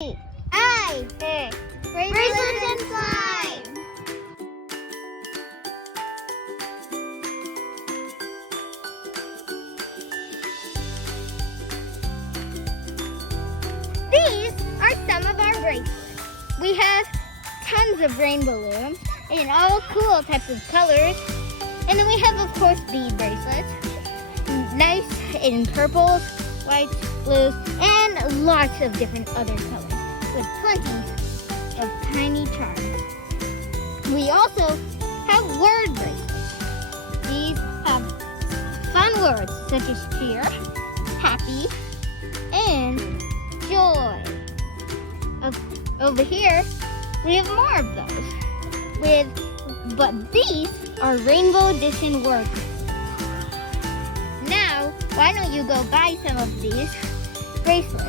I Bracelets and Slime. These are some of our bracelets. We have tons of rainbow balloons in all cool types of colors. And then we have, of course, bead bracelets. Nice in purples, whites, blues, and lots of different other colors with plenty of tiny charms. We also have word bracelets. These have fun words such as cheer, happy, and joy. Over here, we have more of those. But these are Rainbow Edition words. Now, why don't you go buy some of these bracelets?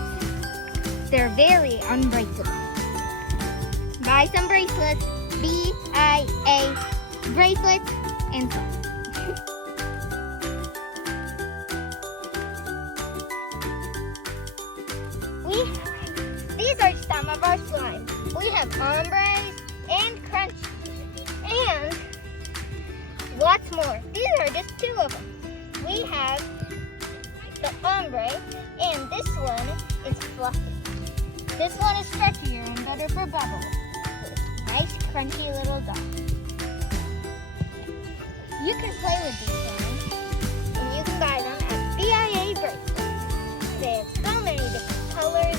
They're very unbreakable. Buy some bracelets, B-I-A, bracelets, and slime. These are some of our slime. We have ombres and crunch and lots more. These are just two of them. We have the ombre, and this one is fluffy. This one is stretchier and better for bubbles. Nice crunchy little dots. You can play with these ones, and you can buy them at BIA Bracelets. They have so many different colors